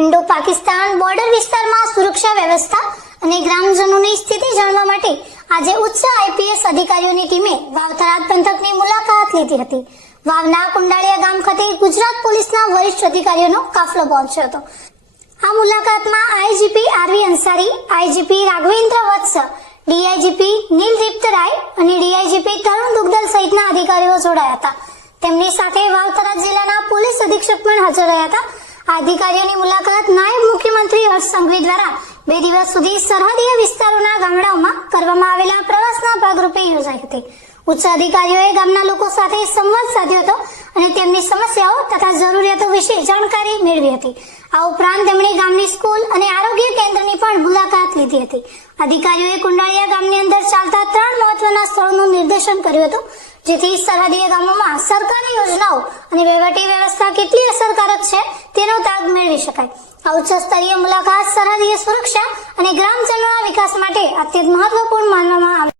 Indo Pakistan border વિસ્તારમાં સુરક્ષા વ્યવસ્થા અને ગ્રામજનોની સ્થિતિ જાણવા માટે આજે ઉચ્ચ આઈપીએસ અધિકારીઓની ટીમે વાવ પંથકની મુલાકાત લીધી હતી. વાવના કુંડાળિયા ગામ ખાતે ગુજરાત પોલીસના વરિષ્ઠ અધિકારીઓનો કાફલો પહોંચ્યો હતો. આ મુલાકાતમાં IGP RV Ansari, IGP Raghavendra Vats, DIGP Neeldipt Rai અને ડીઆઈજીપી તરુણ દુગ્દલ સહિતના અધિકારીઓ જોડાયા હતા. તેમની સાથે વાવથરા જિલ્લાના પોલીસ અધિક્ષક પણ હાજર રહ્યા હતા. અધિકારીઓની મુલાકાત નાયબ મુખ્યમંત્રી હર્ષ સંઘવી દ્વારા બે દિવસ સુધી સરહદીય વિસ્તારોના ગામડાઓમાં કરવામાં આવેલા પ્રવાસના ભાગરૂપે યોજાઈ હતી. ઉચ્ચ અધિકારીઓએ ગામના લોકો સાથે સંવાદ સાધ્યો હતો અને તેમની સમસ્યાઓ તથા જરૂરિયાતો વિશે જાણકારી મેળવી હતી. આ ઉપરાંત તેમણે ગામની સ્કૂલ અને આરોગ્ય કેન્દ્રની પણ મુલાકાત લીધી હતી. અધિકારીઓએ કુંડાળિયા ગામની અંદર ચાલતા ત્રણ મહત્વના સ્થળોનું નિર્દેશન કર્યું હતું. જેથી સરહદીય ગામોમાં સરકારી યોજનાઓ અને વહીવટી વ્યવસ્થા કેટલી અસરકારક છે તેનો તાગ મેળવી શકાય. આ ઉચ્ચ સ્તરીય મુલાકાત સરહદીય સુરક્ષા અને ગ્રામજનોના વિકાસ માટે અત્યંત મહત્વપૂર્ણ માનવામાં આવે